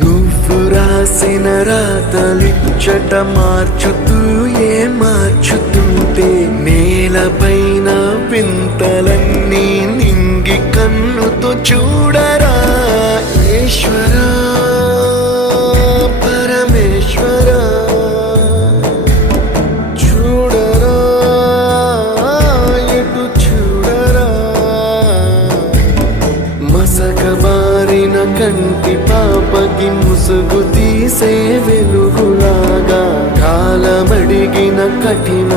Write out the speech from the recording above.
నువ్వు రాసిన రాతలిచ్చట మార్చుతూ మార్చుతుంటే నేలపైన వింతలన్నీ నింగి కన్నుతో చూడరా ఈశ్వరా పరమేశ్వరా చూడరా ఎటు చూడరా మసకబారిన కంటి పాపకి ముసుగు తీసే వెలుగులాగా కాలమడిగిన కఠిన